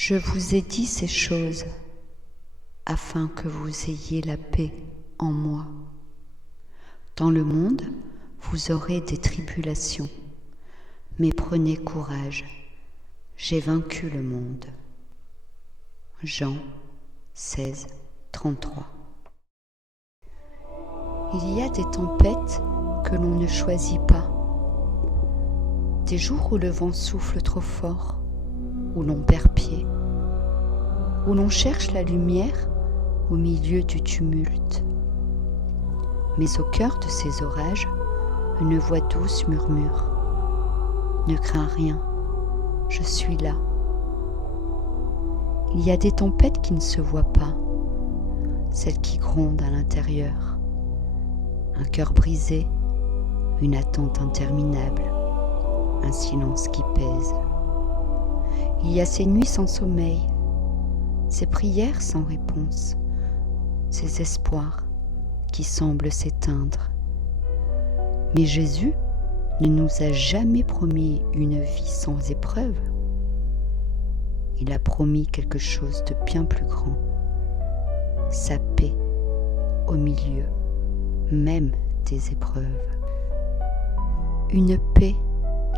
Je vous ai dit ces choses afin que vous ayez la paix en moi. Dans le monde, vous aurez des tribulations, mais prenez courage, j'ai vaincu le monde. Jean 16, 33. Il y a des tempêtes que l'on ne choisit pas, des jours où le vent souffle trop fort, où l'on perd pied, où l'on cherche la lumière au milieu du tumulte. Mais au cœur de ces orages, une voix douce murmure : ne crains rien, je suis là. Il y a des tempêtes qui ne se voient pas, celles qui grondent à l'intérieur. Un cœur brisé, une attente interminable, un silence qui pèse. Il y a ces nuits sans sommeil, ces prières sans réponse, ces espoirs qui semblent s'éteindre. Mais Jésus ne nous a jamais promis une vie sans épreuve. Il a promis quelque chose de bien plus grand, sa paix au milieu même des épreuves. Une paix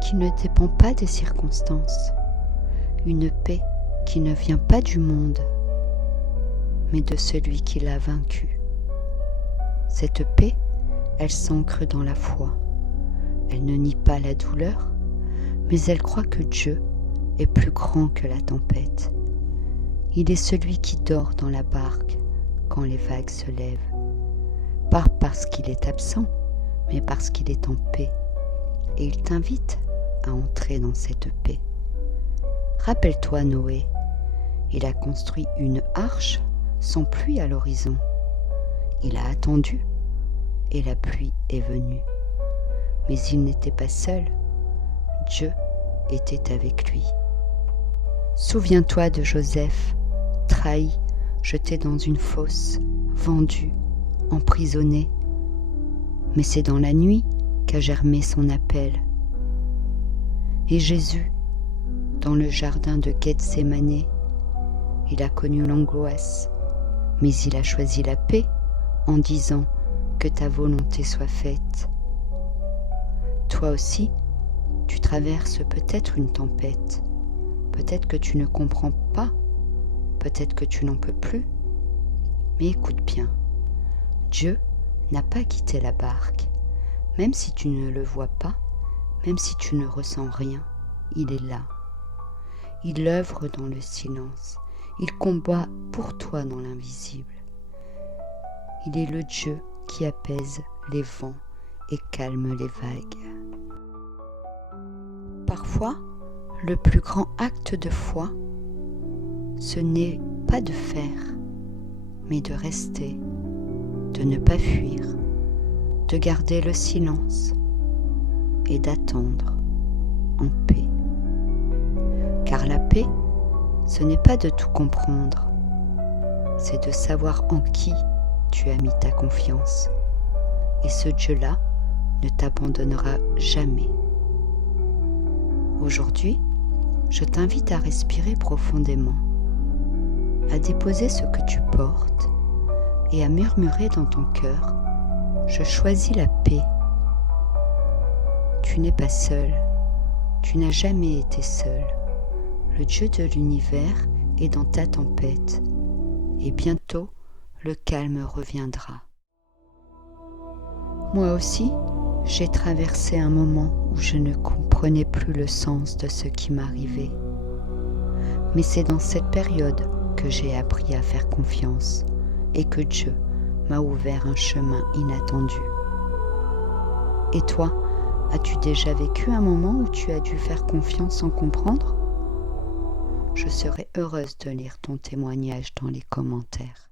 qui ne dépend pas des circonstances, une paix qui ne vient pas du monde, mais de celui qui l'a vaincu. Cette paix, elle s'ancre dans la foi. Elle ne nie pas la douleur, mais elle croit que Dieu est plus grand que la tempête. Il est celui qui dort dans la barque quand les vagues se lèvent. Pas parce qu'il est absent, mais parce qu'il est en paix. Et il t'invite à entrer dans cette paix. Rappelle-toi Noé, il a construit une arche sans pluie à l'horizon. Il a attendu et la pluie est venue. Mais il n'était pas seul, Dieu était avec lui. Souviens-toi de Joseph, trahi, jeté dans une fosse, vendu, emprisonné. Mais c'est dans la nuit qu'a germé son appel. Et Jésus, dans le jardin de Gethsémanée, il a connu l'angoisse, mais il a choisi la paix en disant que ta volonté soit faite. Toi aussi, tu traverses peut-être une tempête, peut-être que tu ne comprends pas, peut-être que tu n'en peux plus, mais écoute bien, Dieu n'a pas quitté la barque, même si tu ne le vois pas, même si tu ne ressens rien, il est là. Il œuvre dans le silence, il combat pour toi dans l'invisible. Il est le Dieu qui apaise les vents et calme les vagues. Parfois, le plus grand acte de foi, ce n'est pas de faire, mais de rester, de ne pas fuir, de garder le silence et d'attendre en paix. Car la paix, ce n'est pas de tout comprendre, c'est de savoir en qui tu as mis ta confiance. Et ce Dieu-là ne t'abandonnera jamais. Aujourd'hui, je t'invite à respirer profondément, à déposer ce que tu portes et à murmurer dans ton cœur : je choisis la paix. Tu n'es pas seul, tu n'as jamais été seul. Le Dieu de l'univers est dans ta tempête et bientôt le calme reviendra. Moi aussi, j'ai traversé un moment où je ne comprenais plus le sens de ce qui m'arrivait. Mais c'est dans cette période que j'ai appris à faire confiance et que Dieu m'a ouvert un chemin inattendu. Et toi, as-tu déjà vécu un moment où tu as dû faire confiance sans comprendre ? Je serais heureuse de lire ton témoignage dans les commentaires.